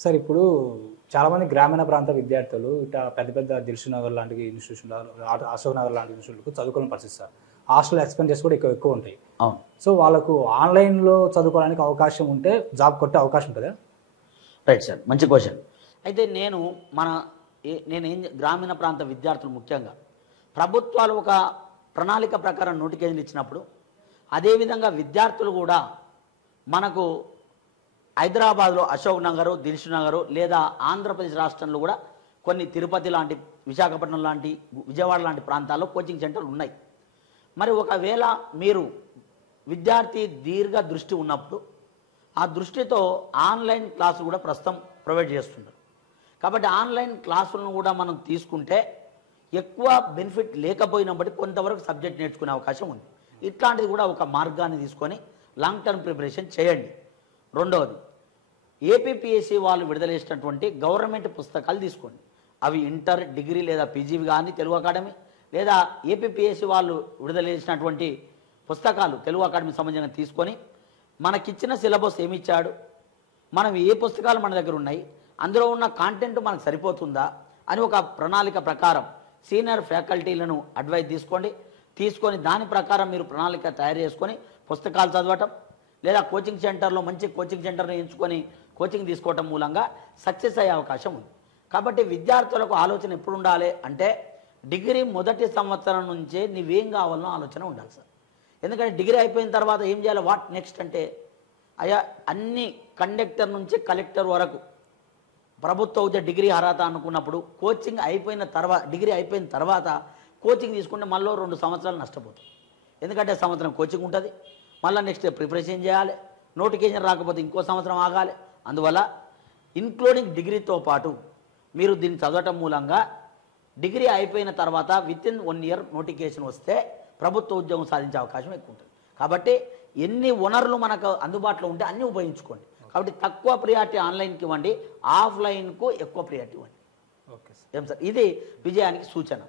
Sir ఇప్పుడు చాలామంది గ్రామీణ ప్రాంత విద్యార్థులు ఇట్లా పెద్ద పెద్ద దిల్షు నగర్ లాంటి ఇన్స్టిట్యూషన్, అశోక్ నగర్ లాంటి ఇన్స్టిట్యూట్లకు చదువుకోవాలని పరిస్థితి. హాస్టల్ ఎక్స్పెన్సెస్ కూడా ఎక్కువ ఉంటాయి. అవును. సో వాళ్ళకు ఆన్లైన్లో చదువుకోవడానికి అవకాశం ఉంటే జాబ్ కొట్టే అవకాశం ఉంటుందా? రైట్ సార్, మంచి క్వశ్చన్. అయితే నేనేం గ్రామీణ ప్రాంత విద్యార్థులు ముఖ్యంగా ప్రభుత్వాలు ఒక ప్రణాళిక ప్రకారం నోటిఫికేషన్ ఇచ్చినప్పుడు అదేవిధంగా విద్యార్థులు కూడా మనకు హైదరాబాద్లో అశోక్ నగరు, దిల్షు నగరు లేదా ఆంధ్రప్రదేశ్ రాష్ట్రంలో కూడా కొన్ని తిరుపతి లాంటి, విశాఖపట్నం లాంటి, విజయవాడ లాంటి ప్రాంతాల్లో కోచింగ్ సెంటర్లు ఉన్నాయి. మరి ఒకవేళ మీరు విద్యార్థి దీర్ఘ దృష్టి ఉన్నప్పుడు ఆ దృష్టితో ఆన్లైన్ క్లాసులు కూడా ప్రస్తుతం ప్రొవైడ్ చేస్తున్నారు. కాబట్టి ఆన్లైన్ క్లాసులను కూడా మనం తీసుకుంటే ఎక్కువ బెనిఫిట్ లేకపోయినప్పటికీ కొంతవరకు సబ్జెక్ట్ నేర్చుకునే అవకాశం ఉంది. ఇట్లాంటిది కూడా ఒక మార్గాన్ని తీసుకొని లాంగ్ టర్మ్ ప్రిపరేషన్ చేయండి. రెండవది, ఏపీపీఎస్సీ వాళ్ళు విడుదల చేసినటువంటి గవర్నమెంట్ పుస్తకాలు తీసుకోండి. అవి ఇంటర్, డిగ్రీ లేదా పీజీవి కానీ తెలుగు అకాడమీ, లేదా ఏపీపీఎస్సీ వాళ్ళు విడుదల చేసినటువంటి పుస్తకాలు తెలుగు అకాడమీ సంబంధించిన తీసుకొని మనకిచ్చిన సిలబస్ ఏమి ఇచ్చాడు, మనం ఏ పుస్తకాలు మన దగ్గర ఉన్నాయి, అందులో ఉన్న కాంటెంట్ మనకు సరిపోతుందా అని ఒక ప్రణాళిక ప్రకారం సీనియర్ ఫ్యాకల్టీలను అడ్వైస్ తీసుకొని దాని ప్రకారం మీరు ప్రణాళిక తయారు చేసుకొని పుస్తకాలు చదవటం లేదా కోచింగ్ సెంటర్లో మంచి కోచింగ్ సెంటర్ని ఎంచుకొని కోచింగ్ తీసుకోవటం మూలంగా సక్సెస్ అయ్యే అవకాశం ఉంది. కాబట్టి విద్యార్థులకు ఆలోచన ఎప్పుడు ఉండాలి అంటే డిగ్రీ మొదటి సంవత్సరం నుంచే నీవేం కావాలనో ఆలోచన ఉండాలి సార్. ఎందుకంటే డిగ్రీ అయిపోయిన తర్వాత ఏం చేయాలి, వాట్ నెక్స్ట్ అంటే అన్ని కండక్టర్ నుంచి కలెక్టర్ వరకు ప్రభుత్వ ఉద్యోగ డిగ్రీ అర్హత అనుకున్నప్పుడు కోచింగ్ అయిపోయిన తర్వాత, డిగ్రీ అయిపోయిన తర్వాత కోచింగ్ తీసుకుంటే మళ్ళీ 2 సంవత్సరాలు నష్టపోతుంది. ఎందుకంటే సంవత్సరం కోచింగ్ ఉంటుంది, మళ్ళీ నెక్స్ట్ ప్రిపరేషన్ చేయాలి, నోటిఫికేషన్ రాకపోతే ఇంకో సంవత్సరం ఆగాలి. అందువల్ల ఇన్క్లూడింగ్ డిగ్రీతో పాటు మీరు దీన్ని చదవటం మూలంగా డిగ్రీ అయిపోయిన తర్వాత వితిన్ 1 ఇయర్ నోటిఫికేషన్ వస్తే ప్రభుత్వ ఉద్యోగం సాధించే అవకాశం ఎక్కువ ఉంటుంది. కాబట్టి ఎన్ని వనరులు మనకు అందుబాటులో ఉంటే అన్నీ ఉపయోగించుకోండి. కాబట్టి తక్కువ ప్రియారిటీ ఆన్లైన్కి ఇవ్వండి, ఆఫ్లైన్కు ఎక్కువ ప్రియారిటీ ఇవ్వండి. ఓకే ఏం సార్, ఇది విజయానికి సూచన.